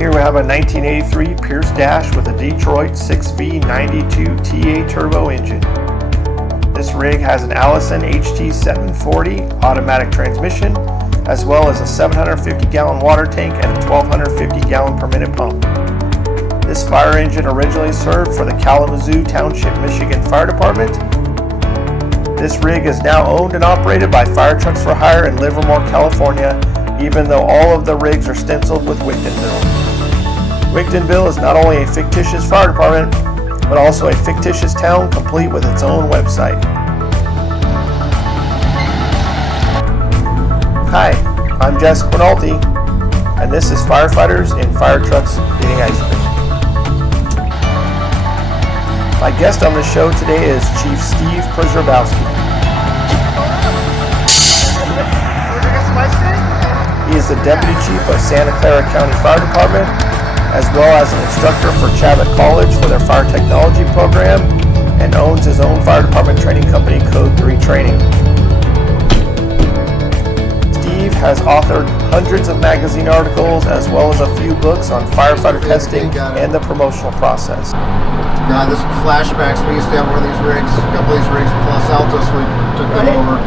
Here we have a 1983 Pierce Dash with a Detroit 6V92 TA turbo engine. This rig has an Allison HT740 automatic transmission, as well as a 750-gallon water tank and a 1,250-gallon per minute pump. This fire engine originally served for the Kalamazoo Township, Michigan Fire Department. This rig is now owned and operated by Fire Trucks for Hire in Livermore, California, even though all of the rigs are stenciled with Wigtonville. Wigtonville is not only a fictitious fire department, but also a fictitious town complete with its own website. Hi, I'm Jess Quinalty, and this is Firefighters in Fire Trucks Getting Ice Cream. My guest on the show today is Chief Steve Prziborowski. He is the Deputy Chief of Santa Clara County Fire Department, as well as an instructor for Chabot College for their fire technology program, and owns his own fire department training company, Code 3 Training. Steve has authored hundreds of magazine articles, as well as a few books on firefighter testing and the promotional process. God, this flashbacks. We used to have one of these rigs, a couple of these rigs with Los Altos. We took them over.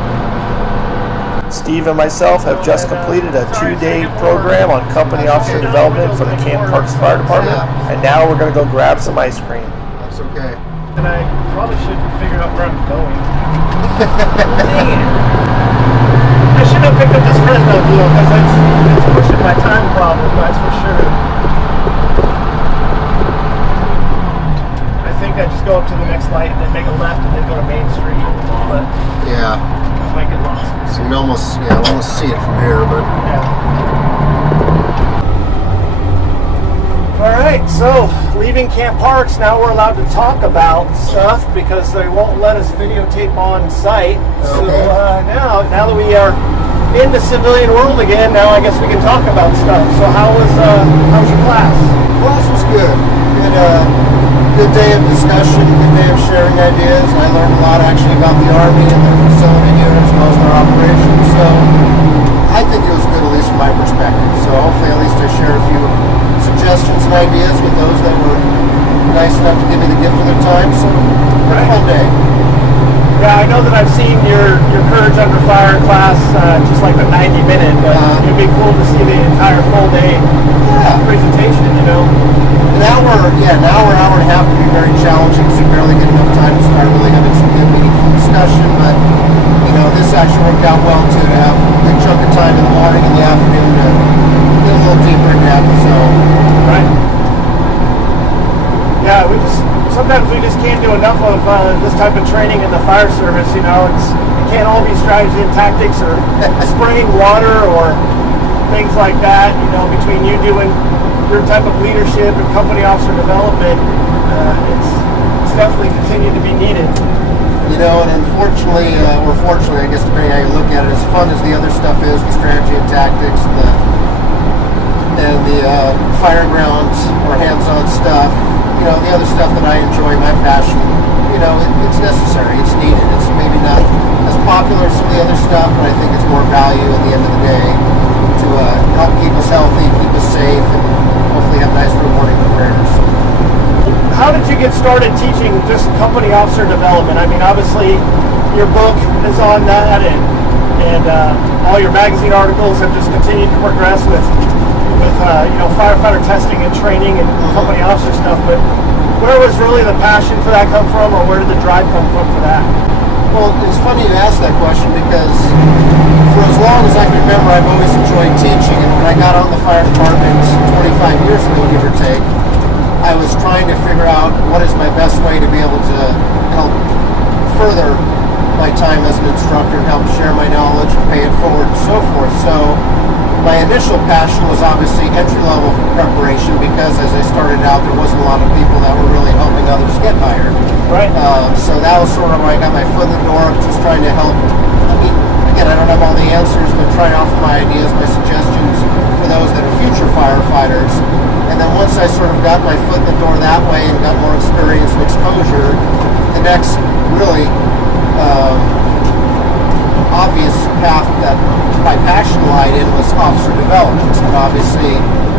Steve and myself have just completed a 2-day program on company officer development for the Camp Parks Fire Department, and now we're going to go grab some ice cream. That's okay. And I probably should figure out where I'm going. Dang it. I should have picked up this Fresno deal because it's pushing my time problem, that's for sure. I think I just go up to the next light and then make a left and then go to Main Street. But yeah. I might get lost. So you can almost see it from here, but yeah. Alright, so leaving Camp Parks, now we're allowed to talk about stuff because they won't let us videotape on site. Okay. So now that we are in the civilian world again, now I guess we can talk about stuff. So how's your class? Class was good. Good day of discussion, good day of sharing ideas. I learned a lot actually about the Army and their facility here as well as their operations. So I think it was good, at least from my perspective. So hopefully at least I share a few suggestions and ideas with those that were nice enough to give me the gift of their time. So a fun day. Yeah, I know that I've seen your Courage Under Fire class, just like the 90-minute, but it'd be cool to see the entire full day presentation, you know. An hour and a half can be very challenging because you barely get enough time to start really having some good meaningful discussion, but you know, this actually worked out well too, to have a good chunk of time in the morning and the afternoon to get a little deeper in depth, so. Right. Yeah, sometimes we just can't do enough of this type of training in the fire service, you know. It can't all be strategy and tactics or spraying water or things like that, you know, between you doing your type of leadership and company officer development, it's definitely continued to be needed. You know, and unfortunately, or fortunately, I guess depending how you look at it, as fun as the other stuff is, the strategy and tactics and the fireground or hands-on stuff, you know, the other stuff that I enjoy, my passion, you know, it's necessary, it's needed. It's maybe not as popular as some of the other stuff, but I think it's more value at the end of the day to help keep us healthy, keep us safe, and hopefully have nice rewarding careers. How did you get started teaching just company officer development? I mean, obviously your book is on that, and all your magazine articles have just continued to progress with you know, firefighter testing and training and company officer stuff. But where was really the passion for that come from, or where did the drive come from for that? Well, it's funny you ask that question because for as long as I can remember, I've always enjoyed teaching, and when I got on the fire department 25 years ago, give or take, I was trying to figure out what is my best way to be able to help further my time as an instructor and help share my knowledge and pay it forward and so forth. So my initial passion was obviously entry-level preparation because as I started out, there wasn't a lot of people that were really helping others get hired. Right. So that was sort of where I got my foot in the door, just trying to help. I mean, again, I don't have all the answers, but trying to offer my ideas, my suggestions for those that are future firefighters. And then once I sort of got my foot in the door that way and got more experience and exposure, the next really obvious path that my passion lied in was officer development. And obviously,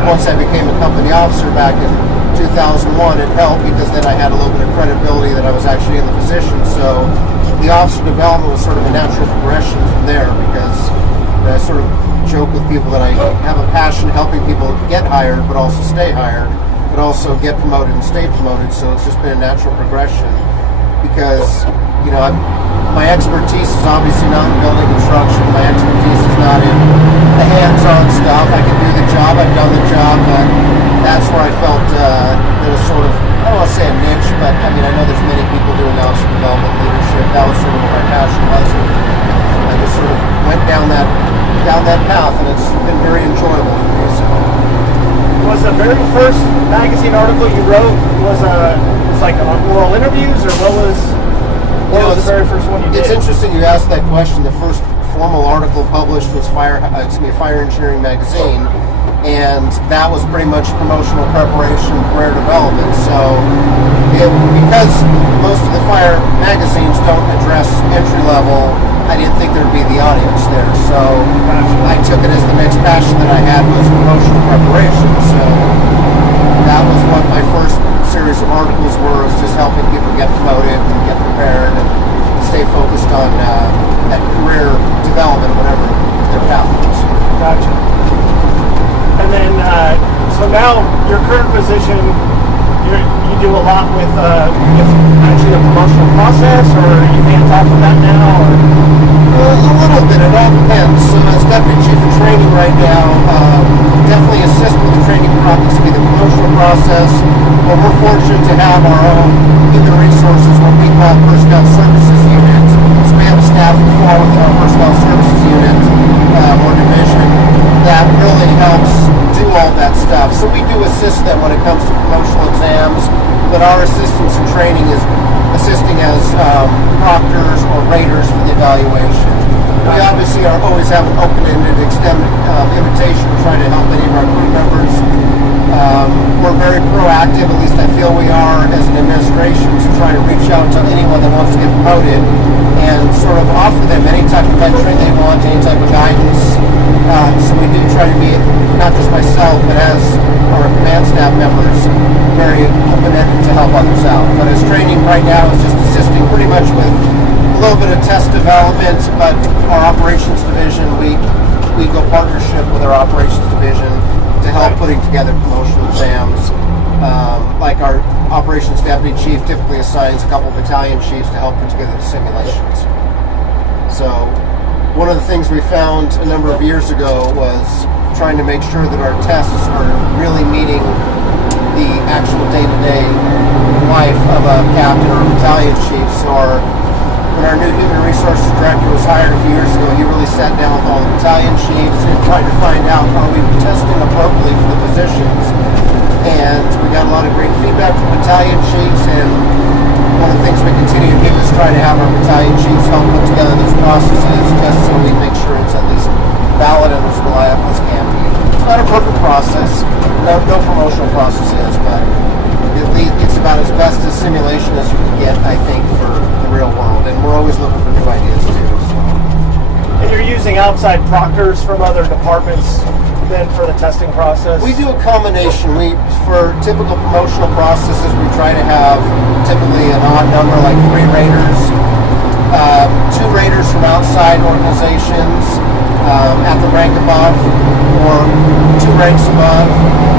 once I became a company officer back in 2001, it helped because then I had a little bit of credibility that I was actually in the position. So the officer development was sort of a natural progression from there, because I sort of joke with people that I have a passion helping people get hired, but also stay hired, but also get promoted and stay promoted. So it's just been a natural progression, because my expertise is obviously not in building construction. My expertise is not in the hands-on stuff. I can do the job. I've done the job, but that's where I felt there was sort of, I don't want to say a niche, but I mean, I know there's many people doing officer development leadership. That was sort of what my passion was. I just sort of went down that path, and it's been very enjoyable for me. So, was the very first magazine article you wrote was like oral interviews, or what was the very first one you did? It's interesting you asked that question. The first formal article published was Fire Engineering magazine, and that was pretty much promotional preparation, career development. So, because most of the fire magazines don't address entry level, I didn't think there'd be the audience there. So I took it as the next passion that I had was promotional preparation. So that was what my first series of articles were, was just helping people get promoted and get prepared and stay focused on that career development, whatever their path was. Gotcha. And then, so now your current position, you do a lot with actually the promotional process, or are you hands off of that now? Or? A little bit, it all depends. So as Deputy Chief of Training right now, definitely assist with the training process, be the promotional process. But we're fortunate to have our own human resources, what we call personnel services unit. So we have a staff who fall within our personnel services unit or division that really helps do all that stuff. So we do assist them when it comes to promotional exams, but our assistance in training is assisting as proctors or raters for the evaluation. We obviously always have an open-ended extended invitation to try to help any of our crew members. We're very proactive, at least I feel we are as an administration, to try to reach out to anyone that wants to get promoted and sort of offer them any type of mentoring they want, any type of guidance. So we do try to be, not just myself, but as our command staff members, very open-ended to help others out. But as training right now is just assisting pretty much with a little bit of test development, but our operations division, we go partnership with our operations division to help putting together promotional exams. Like our operations deputy chief typically assigns a couple battalion chiefs to help put together the simulations. So one of the things we found a number of years ago was trying to make sure that our tests are really meeting the actual day-to-day life of a captain or a battalion chief. So when our new human resources director was hired a few years ago, he really sat down with all the battalion chiefs and tried to find out, are we testing appropriately for the positions? And we got a lot of great feedback from battalion chiefs, and one of the things we continue to do is try to have our battalion chiefs help put together these processes just so we make sure it's at least valid and as reliable as can be. It's not a perfect process, no promotional process is, but it's about as best a simulation as you can get, I think, for the real world, and we're always looking for new ideas too. So. And you're using outside proctors from other departments then for the testing process? We do a combination. For typical promotional processes, we try to have typically an odd number, like 3 raters, 2 raters from outside organizations at the rank above, or 2 ranks above.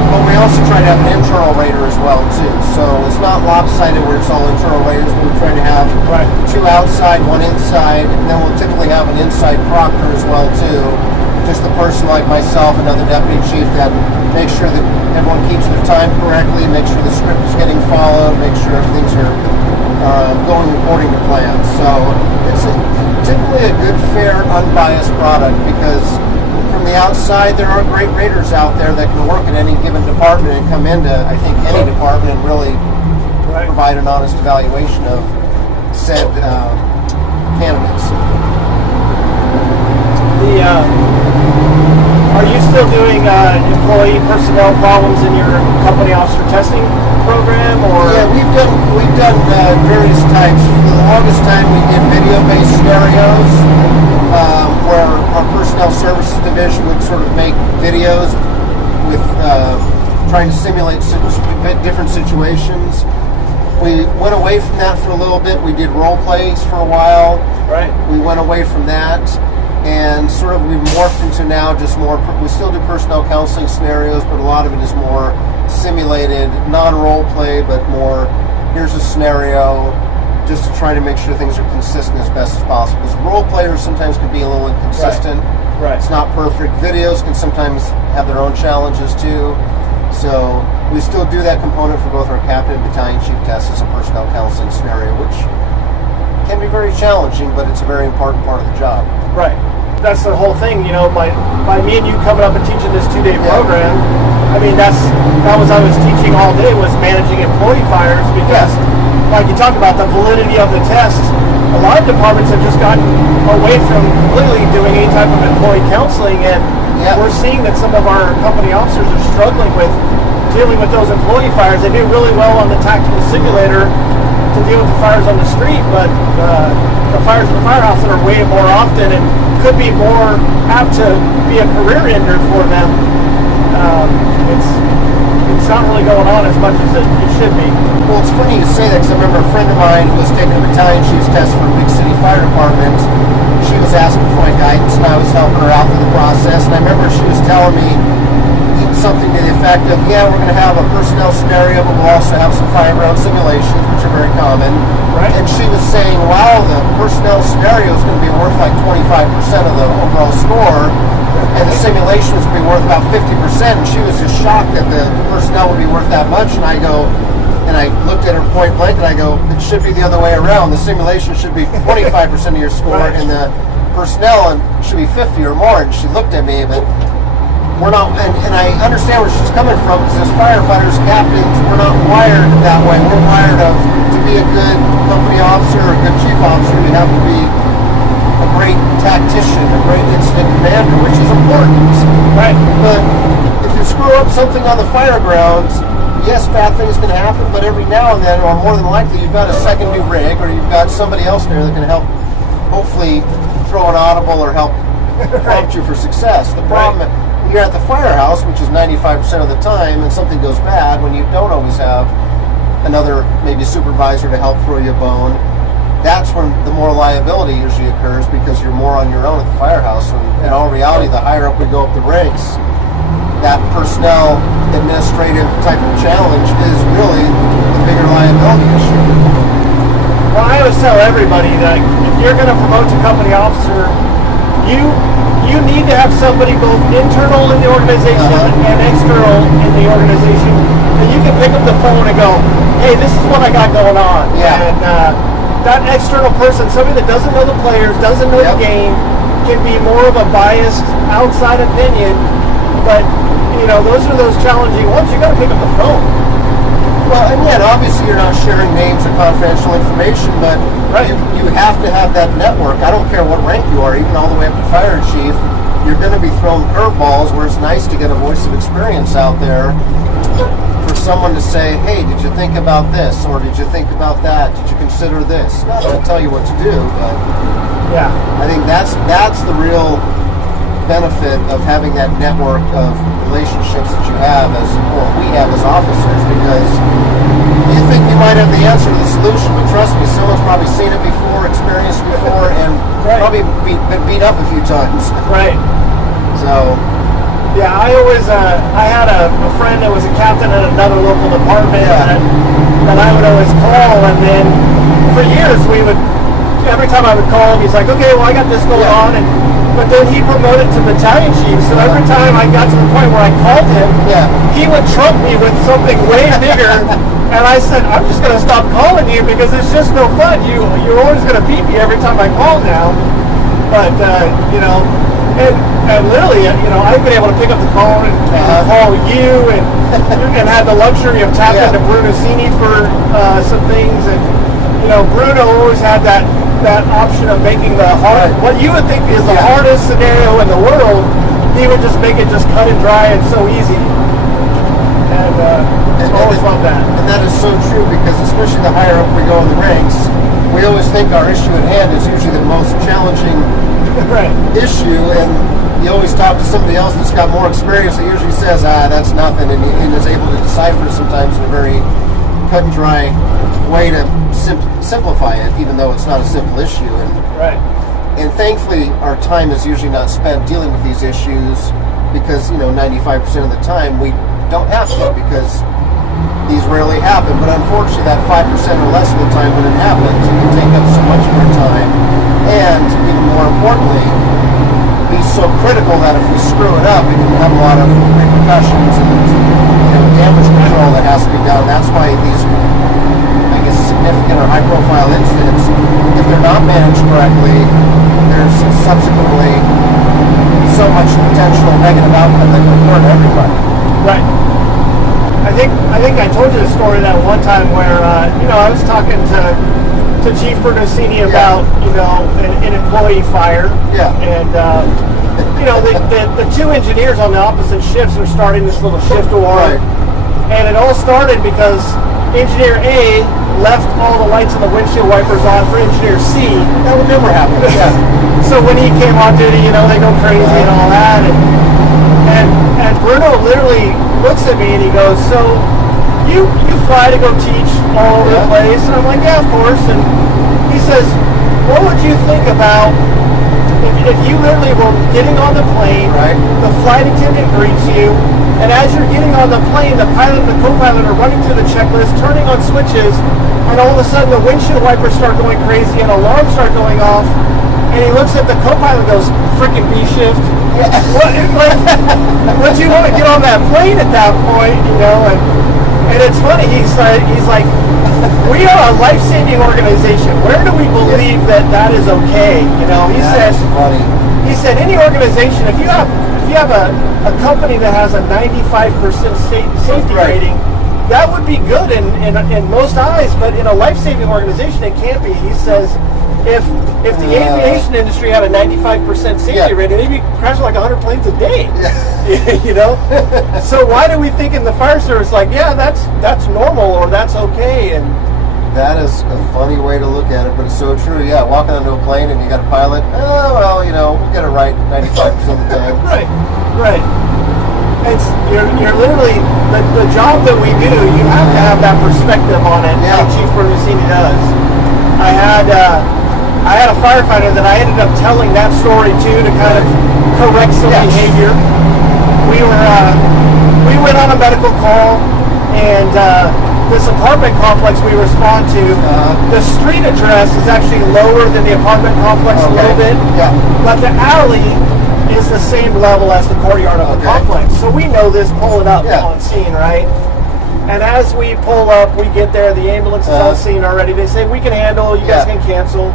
But we also try to have an internal rater as well too. So it's not lopsided where it's all internal raters, but we try to have 2 outside, 1 inside, and then we'll typically have an inside proctor as well too. Just the person like myself, another deputy chief, that makes sure that everyone keeps their time correctly, make sure the script is getting followed, make sure everything's going according to plan. So it's typically a good, fair, unbiased product, because from the outside there are great raters out there that can work in any given department and come into, I think, any department and really provide an honest evaluation of said candidates. Are you still doing employee personnel problems in your company officer testing program, or? Yeah, we've done various types. For the longest time, we did video-based scenarios where our personnel services division would sort of make videos with trying to simulate different situations. We went away from that for a little bit. We did role plays for a while. Right. We went away from that, and sort of we morphed into now just more. We still do personnel counseling scenarios, but a lot of it is more simulated, non-role play, but more. Here's a scenario, just to try to make sure things are consistent as best as possible. Because role players sometimes can be a little inconsistent. Right. It's not perfect. Videos can sometimes have their own challenges too. So we still do that component for both our captain and battalion chief tests as a personnel counseling scenario, which can be very challenging, but it's a very important part of the job. Right. That's the whole thing, by me and you coming up and teaching this 2-day program, I mean, that was I was teaching all day was managing employee fires because, like you talked about, the validity of the test, a lot of departments have just gotten away from completely doing any type of employee counseling, and we're seeing that some of our company officers are struggling with dealing with those employee fires. They do really well on the tactical simulator to deal with the fires on the street, but the fires in the firehouse that are way more often and could be more apt to be a career ender for them. It's not really going on as much as it should be. Well, it's funny you say that because I remember a friend of mine who was taking a battalion chief's test for a big city fire department. She was asking for my guidance, and I was helping her out through the process. And I remember she was telling me something to the effect of, we're going to have a personnel scenario, but we'll also have some fireground simulations, which are very common. Right. And she was saying, wow, the personnel scenario is going to be worth like 25% of the overall score, and the simulation is going to be worth about 50%. And she was just shocked that the personnel would be worth that much. And I go, and I looked at her point blank, and I go, it should be the other way around. The simulation should be 25% of your score, and the personnel should be 50 or more. And she looked at me, but we're not, and I understand where she's coming from, because as firefighters, captains, we're not wired that way. We're wired to be a good company officer or a good chief officer, you have to be a great tactician, a great incident commander, which is important. Right. But if you screw up something on the fire grounds, yes, bad things can happen, but every now and then, or more than likely, you've got a second new rig, or you've got somebody else there that can help, hopefully, throw an audible or help prompt you for success. The problem, when you're at the firehouse, which is 95% of the time, and something goes bad, when you don't always have another maybe supervisor to help throw you a bone, that's when the more liability usually occurs, because you're more on your own at the firehouse. So in all reality, the higher up we go up the ranks, that personnel administrative type of challenge is really the bigger liability issue. Well, I always tell everybody that if you're going to promote to company officer, you need to have somebody both internal in the organization and external in the organization, and you can pick up the phone and go, hey, this is what I got going on. And that external person, somebody that doesn't know the players, doesn't know the game, can be more of a biased outside opinion, but those are those challenging ones. You got to pick up the phone. Well, and yet obviously you're not sharing names or confidential information, but you have to have that network. I don't care what rank you are, even all the way up to fire chief. You're going to be thrown curveballs, where it's nice to get a voice of experience out there for someone to say, hey, did you think about this, or did you think about that? Did you consider this? Not to tell you what to do, but I think that's the real benefit of having that network of relationships that you have we have as officers, because you think you might have the answer to the solution, but trust me, someone's probably seen it before, experienced it before, and probably been beat up a few times. Right. So I always I had a friend that was a captain at another local department that I would always call, and then for years every time I would call him, he's like, okay, well, I got this going on, but then he promoted to battalion chief, so every time I got to the point where I called him, he would trump me with something way bigger, and I said, I'm just going to stop calling you, because it's just no fun. You're always going to beat me every time I call now. But, and literally, I've been able to pick up the phone and call you, and had the luxury of tapping to Bruno Cini for some things, and Bruno always had that option of making what you would think is the hardest scenario in the world, he would just make it just cut and dry and so easy. And I always love that. And that is so true, because especially the higher up we go in the ranks, we always think our issue at hand is usually the most challenging issue, and you always talk to somebody else that's got more experience that usually says, that's nothing, and is able to decipher sometimes in a very cut and dry way to simplify it, even though it's not a simple issue. And Right. And thankfully, our time is usually not spent dealing with these issues because, 95% of the time we don't have to, because these rarely happen. But unfortunately, that 5% or less of the time when it happens, it can take up so much of our time. And even more importantly, be so critical that if we screw it up, it can have a lot of repercussions and damage control that has to be done. That's why these, I guess, significant or high-profile incidents, if they're not managed correctly, there's subsequently so much potential negative outcome that can hurt everybody. Right. I think I told you the story that one time where I was talking to Chief Prziborowski about an employee fire. Yeah. And the two engineers on the opposite shifts are starting this little shift war. Right. And it all started because Engineer A left all the lights and the windshield wipers on for Engineer C. That would never happen. Yeah. So when he came on duty, they go crazy and all that. And Bruno literally looks at me and he goes, "So you fly to go teach all over the place?" And I'm like, "Yeah, of course." And he says, "What would you think about if you literally were getting on the plane, right? The flight attendant greets you, and as you're getting on the plane, the pilot and the co-pilot are running through the checklist, turning on switches, and all of a sudden the windshield wipers start going crazy and alarms start going off." And he looks at the co-pilot and goes, "Freaking B shift." Would you want to get on that plane at that point? And it's funny. He's like, "We are a life-saving organization. Where do we believe that is okay?" That's funny. He said, "Any organization, if you have a company that has a 95% safety rating, that would be good in most eyes, but in a life-saving organization, it can't be." He says, if the aviation industry had a 95% safety rating, they'd be crashing like 100 planes a day. Yeah. So why do we think in the fire service that's normal or that's okay? And that is a funny way to look at it, but it's so true. Yeah, walking onto a plane and you got a pilot. We'll get it right 95% of the time. Right. You're literally the job that we do. You have to have that perspective on it. Yeah. Like Chief Prziborowski does. I had a firefighter that I ended up telling that story to kind of correct some behavior. We went on a medical call, and this apartment complex we respond to, the street address is actually lower than the apartment complex a little bit, but the alley is the same level as the courtyard of the complex. So we know this pulling up on scene, right? And as we pull up, we get there, the ambulance is on scene already. They say, "We can handle, you guys can cancel."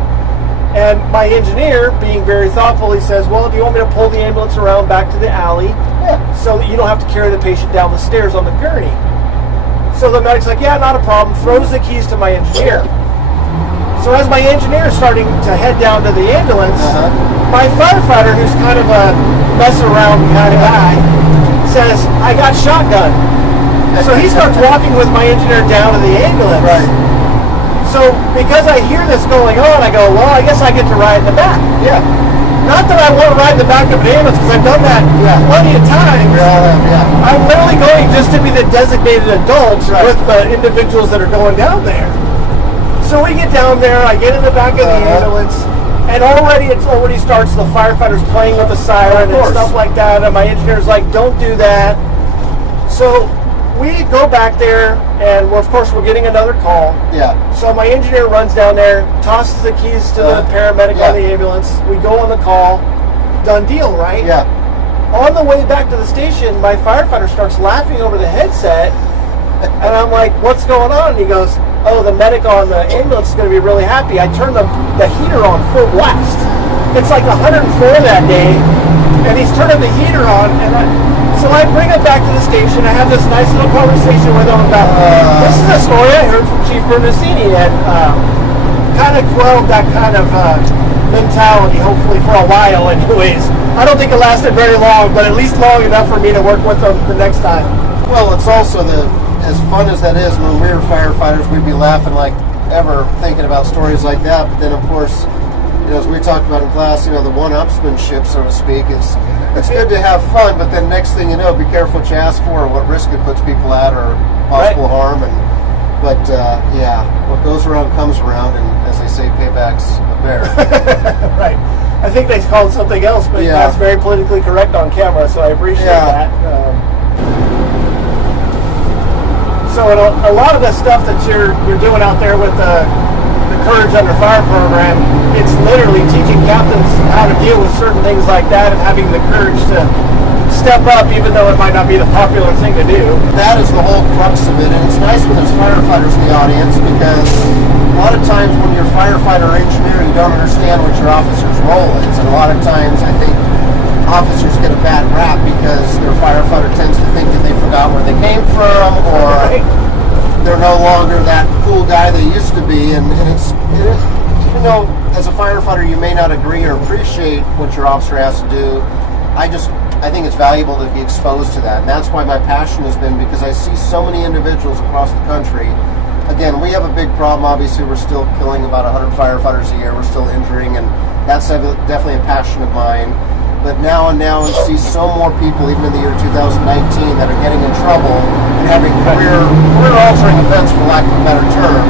And my engineer, being very thoughtful, he says, "Well, do you want me to pull the ambulance around back to the alley so that you don't have to carry the patient down the stairs on the gurney?" So the medic's like, "Yeah, not a problem," throws the keys to my engineer. So as my engineer is starting to head down to the ambulance, my firefighter, who's kind of a mess around kind of guy, says, "I got shotgun." So he starts walking with my engineer down to the ambulance. Right. So because I hear this going on, I go, "Well, I guess I get to ride in the back." Yeah. Not that I want to ride in the back of an ambulance, because I've done that plenty of times. I'm literally going just to be the designated adult with the individuals that are going down there. So we get down there, I get in the back of the ambulance, and it already starts, the firefighters playing with the siren and stuff like that, and my engineer's like, "Don't do that." So we go back there, and we're getting another call. Yeah. So my engineer runs down there, tosses the keys to the paramedic on the ambulance. We go on the call. Done deal, right? Yeah. On the way back to the station, my firefighter starts laughing over the headset, and I'm like, "What's going on?" And he goes, "Oh, the medic on the ambulance is going to be really happy. I turned the heater on full blast. It's like 104 that day, and he's turning the heater on, so I bring him back to the station. I have this nice little conversation with him about, this is a story I heard from Chief Prziborowski, and kind of quelled that kind of mentality, hopefully for a while anyways. I don't think it lasted very long, but at least long enough for me to work with him the next time. Well, it's also as fun as that is, when we were firefighters, we'd be laughing like ever thinking about stories like that. But then, of course, as we talked about in class, the one-upsmanship, so to speak, is it's good to have fun, but then next thing you know, be careful what you ask for or what risk it puts people at or possible harm. But what goes around comes around, and as they say, payback's a bear. Right. I think they called something else, but that's very politically correct on camera, so I appreciate that. So a lot of the stuff that you're doing out there with the Courage Under Fire program, it's literally teaching captains how to deal with certain things like that and having the courage to step up even though it might not be the popular thing to do. That is the whole crux of it, and it's nice when there's firefighters in the audience, because a lot of times when you're firefighter or engineer, you don't understand what your officer's role is, and a lot of times I think officers get a bad rap because their firefighter tends to think that they forgot where they came from, or they're no longer that cool guy they used to be, and it's even though as a firefighter you may not agree or appreciate what your officer has to do, I think it's valuable to be exposed to that, and that's why my passion has been, because I see so many individuals across the country. Again, we have a big problem. Obviously, we're still killing about 100 firefighters a year. We're still injuring, and that's definitely a passion of mine. But now I see so more people, even in the year 2019, that are getting in trouble and having career-altering events, for lack of a better term,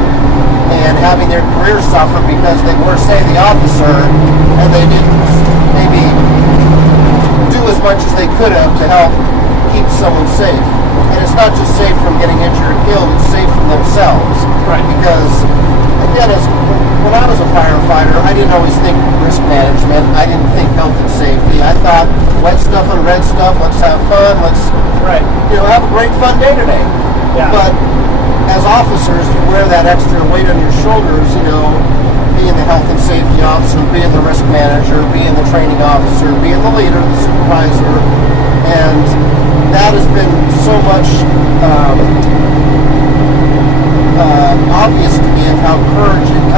and having their career suffer because they were, say, the officer, and they didn't maybe do as much as they could have to help keep someone safe. And it's not just safe from getting injured or killed, it's safe from themselves. Right. Because, again, when I was a firefighter, I didn't always think risk management. I didn't think health and safety. I thought wet stuff and red stuff, let's have fun, let's have a great fun day today. Yeah. But as officers, you wear that extra weight on your shoulders, being the health and safety officer, being the risk manager, being the training officer, being the leader, the supervisor, and that has been so much obvious to me of how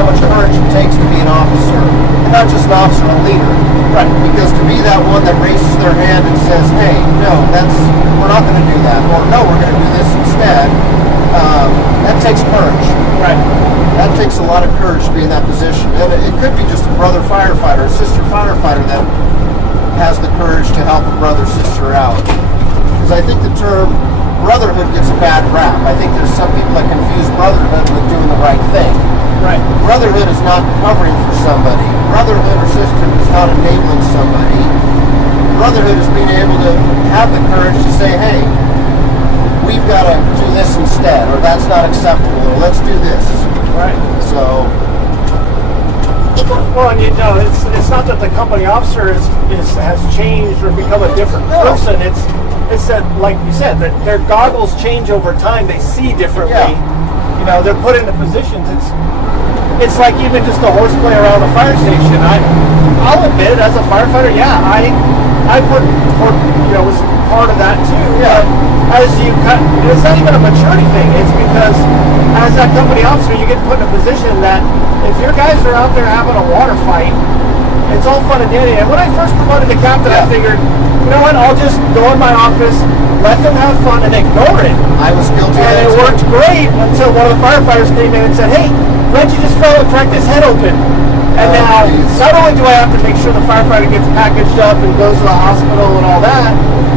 much courage it takes to be an officer, and not just an officer, a leader. Right. Because to be that one that raises their hand and says, "Hey, no, we're not going to do that," or "No, we're going to do this instead," that takes courage. Right. That takes a lot of courage to be in that position. And it could be just a brother firefighter, a sister firefighter that has the courage to help a brother, sister out. Because I think the term brotherhood gets a bad rap. I think there's some people that confuse brotherhood with doing the right thing. Right. Brotherhood is not covering for somebody. Brotherhood or sisterhood is not enabling somebody. Brotherhood is being able to have the courage to say, "Hey, we've got to do this instead," or "That's not acceptable," or "Let's do this." Right. So, well, and it's not that the company officer has changed or become a different person. It's that, like you said, that their goggles change over time. They see differently. Yeah. They're put into positions. It's like even just the horseplay around the fire station. I'll admit, as a firefighter, I was part of that too. Yeah. As you cut, it's not even a maturity thing. It's because as that company officer, you get put in a position that if your guys are out there having a water fight, it's all fun and dandy. And when I first promoted to captain, I figured, you know what? I'll just go in my office, let them have fun, and ignore it. I was guilty of And that it too. worked great until one of the firefighters came in and said, "Hey, Reggie just fell and cracked his head open." And now, not only do I have to make sure the firefighter gets packaged up and goes to the hospital and all that,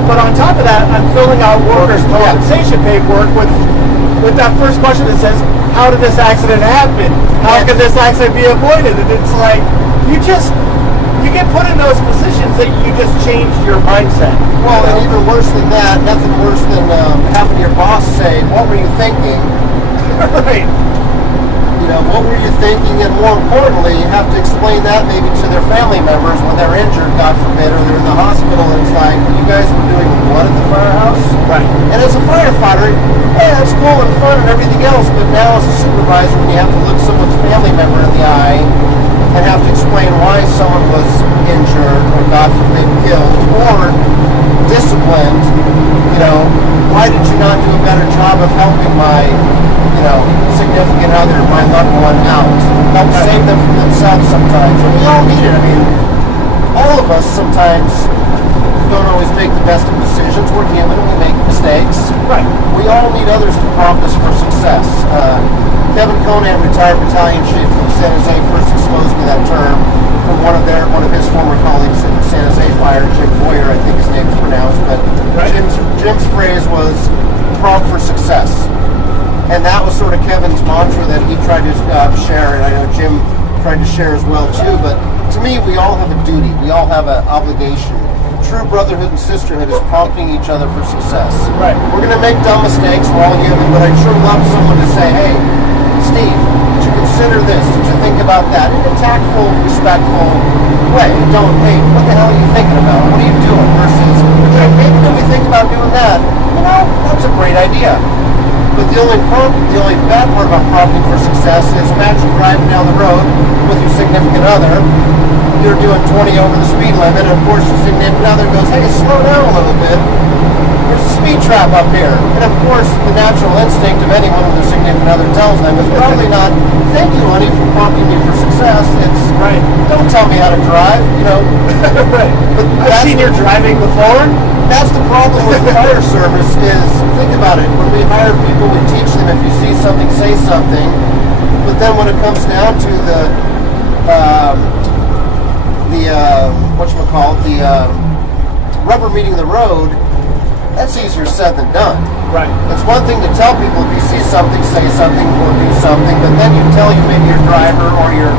but on top of that, I'm filling out workers' compensation paperwork with that first question that says, "How did this accident happen? How could this accident be avoided?" And it's like, you get put in those positions that you just changed your mindset. Well, and even worse than that, nothing worse than having your boss say, "What were you thinking?" Right. What were you thinking? And more importantly, you have to explain that maybe to their family members when they're injured, God forbid, or they're in the hospital, and it's like, "You guys were doing what at the firehouse?" Right. And as a firefighter, it's cool and fun and everything else, but now as a supervisor, when you have to look someone's family member in the eye and have to explain why someone was injured or, God forbid, killed or disciplined, why did you not do a better job of helping my, significant other, my loved one out? Help save them from themselves sometimes. And we all need it. I mean, all of us sometimes don't always make the best of decisions. We're human. We make mistakes. Right. We all need others to prompt us for success. Kevin Conan, retired battalion chief from San Jose, first exposed me that term. from one of his former colleagues in San Jose Fire, Jim Boyer, I think his name is pronounced, but Right. Jim's phrase was prompt for success. And that was sort of Kevin's mantra that he tried to share, and I know Jim tried to share as well too, but to me, we all have a duty. We all have an obligation. True brotherhood and sisterhood is prompting each other for success. Right. We're going to make dumb mistakes. We're all human, but I'd sure love someone to say, hey, Steve, did you consider this? Did you think about that? In a tactful, respectful way. Don't, hey, what the hell are you thinking about? What are you doing? Versus, hey, maybe can we think about doing that? You know, that's a great idea. But the only bad part about prompting for success is imagine driving down the road with your significant other. You're doing 20 over the speed limit, and of course your significant other goes, hey, slow down a little bit. There's a speed trap up here. And of course, the natural instinct of anyone with their significant other tells them is probably not, thank you, honey, for prompting me for success. It's, Right. don't tell me how to drive, you know. Right. But I've seen you driving before. that's the problem with the fire service is, think about it, when we hire people, we teach them if you see something, say something. But then when it comes down to the rubber meeting the road, that's easier said than done. Right. It's one thing to tell people if you see something, say something, or do something, but then you tell maybe your driver or your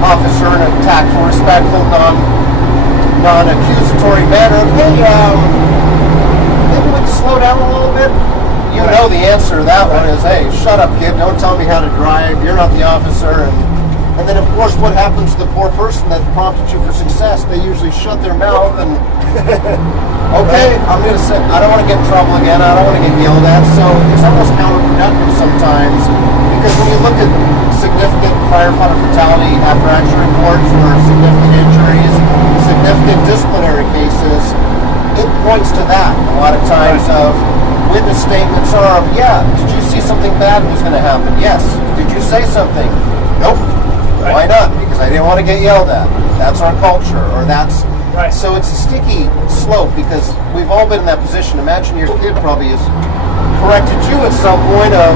officer in a tactful, respectful, non-accusatory manner of, hey, maybe we can slow down a little bit. You know the answer to that one is, hey, shut up, kid, don't tell me how to drive, you're not the officer. And then, of course, what happens to the poor person that prompted you for success? They usually shut their mouth and, okay, I'm going to say, I don't want to get in trouble again, I don't want to get yelled at. So it's almost counterproductive sometimes, because when you look at significant firefighter fatality after action reports or significant injuries, significant disciplinary cases, it points to that a lot of times of witness statements are of, yeah, did you see something bad was going to happen? Yes. Did you say something? Nope. Right. Why not? Because I didn't want to get yelled at. That's our culture, or that's... Right. So it's a sticky slope, because we've all been in that position. Imagine your kid probably has corrected you at some point of,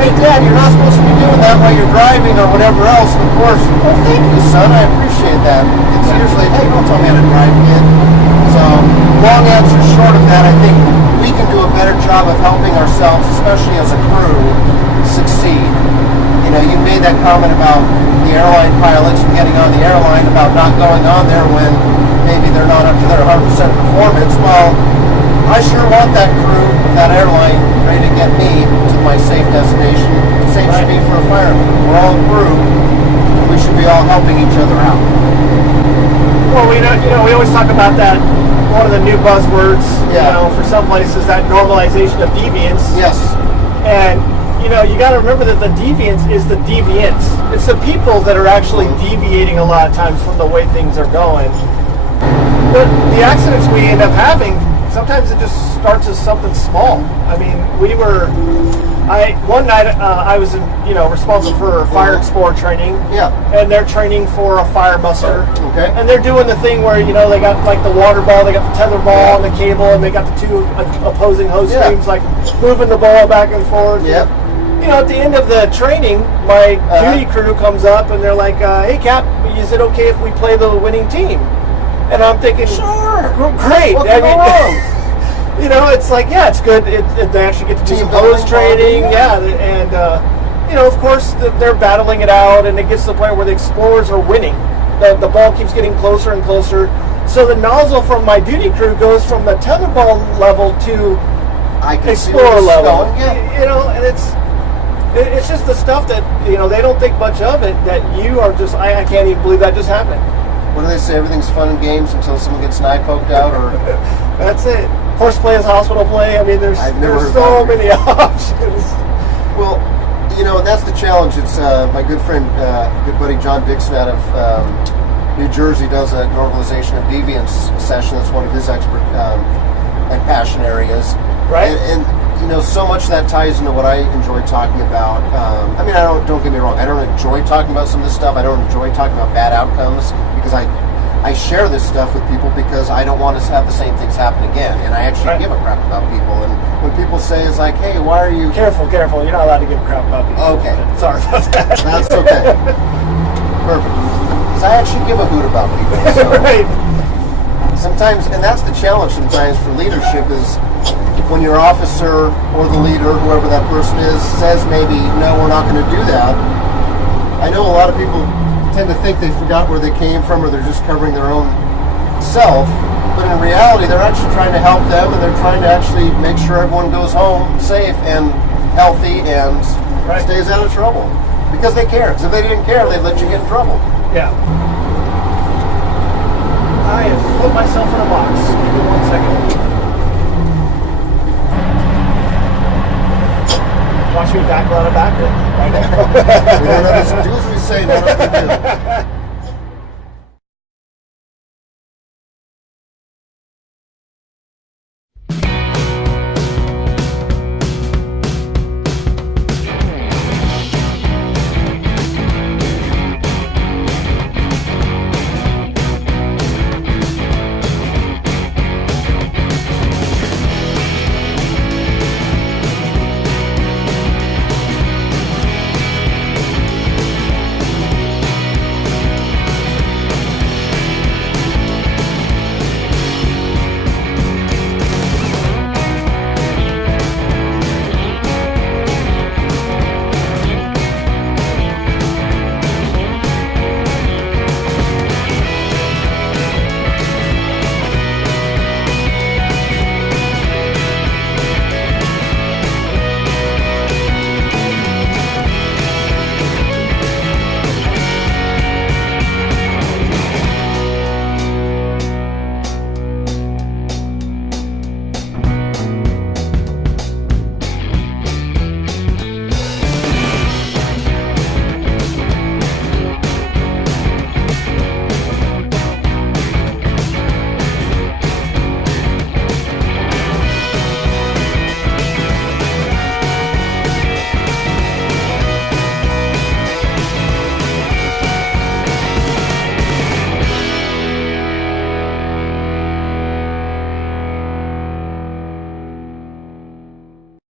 hey, Dad, you're not supposed to be doing that while you're driving or whatever else. And of course, oh, thank you, son. I appreciate that. It's usually, hey, don't tell me how to drive, kid. So, long answer short of that, I think we can do a better job of helping ourselves, especially as a crew, succeed. You know, you made that comment about the airline pilots getting on the airline, about not going on there when maybe they're not up to their 100% performance. Well, I sure want that crew, that airline, ready to get me to my safe destination. Same should be for a fireman. We're all a crew, and we should be all helping each other out. Well, we we always talk about that. One of the new buzzwords, Yeah. for some places, that normalization of deviance. Yes. And you got to remember that the deviance is the deviants. It's the people that are actually deviating a lot of times from the way things are going. But the accidents we end up having, sometimes it just starts as something small. I mean, one night I was responsible for fire explorer training. Yeah. And they're training for a fire buster. Okay. And they're doing the thing where, they got like the water ball, they got the tether ball and the cable, and they got the two opposing hose Yeah. streams, like moving the ball back and forth. Yep. At the end of the training, my duty crew comes up and they're like, hey, Cap, is it okay if we play the winning team? And I'm thinking, Sure. Great. What could go wrong? It's like, yeah, it's good. They actually get to do Team some hose building, training. bonding, Yeah. And, of course, they're battling it out, and it gets to the point where the explorers are winning. The ball keeps getting closer and closer. So the nozzle from my duty crew goes from the tetherball level to I can see explorer where this is level. going. Yeah. And it's just the stuff that, they don't think much of it, that you are just, I can't even believe that just happened. What do they say? Everything's fun and games until someone gets an eye poked out, or That's it. Horseplay is hospital play. I mean, there's I've never heard so that. many options. well, and that's the challenge. It's my good friend, good buddy John Dixon out of New Jersey does a normalization of deviance session. That's one of his expert and passion areas. Right. And so much that ties into what I enjoy talking about. I mean, don't get me wrong. I don't enjoy talking about some of this stuff. I don't enjoy talking about bad outcomes, because I share this stuff with people because I don't want us to have the same things happen again. And I actually give a crap about people. And when people say, it's like, hey, why are you... Careful. You're not allowed to give a crap about people. Okay. Sorry about that. That's okay. Perfect. So I actually give a hoot about people. So Right. sometimes, and that's the challenge sometimes for leadership is when your officer or the leader, whoever that person is, says maybe, no, we're not going to do that. I know a lot of people tend to think they forgot where they came from or they're just covering their own self, but in reality they're actually trying to help them and they're trying to actually make sure everyone goes home safe and healthy and stays out of trouble. Because they care. Because if they didn't care, they'd let you get in trouble. Yeah. I have put myself in a box. Give me 1 second. Watch me back run it back. Right now. We don't have to do as we say, not as we do.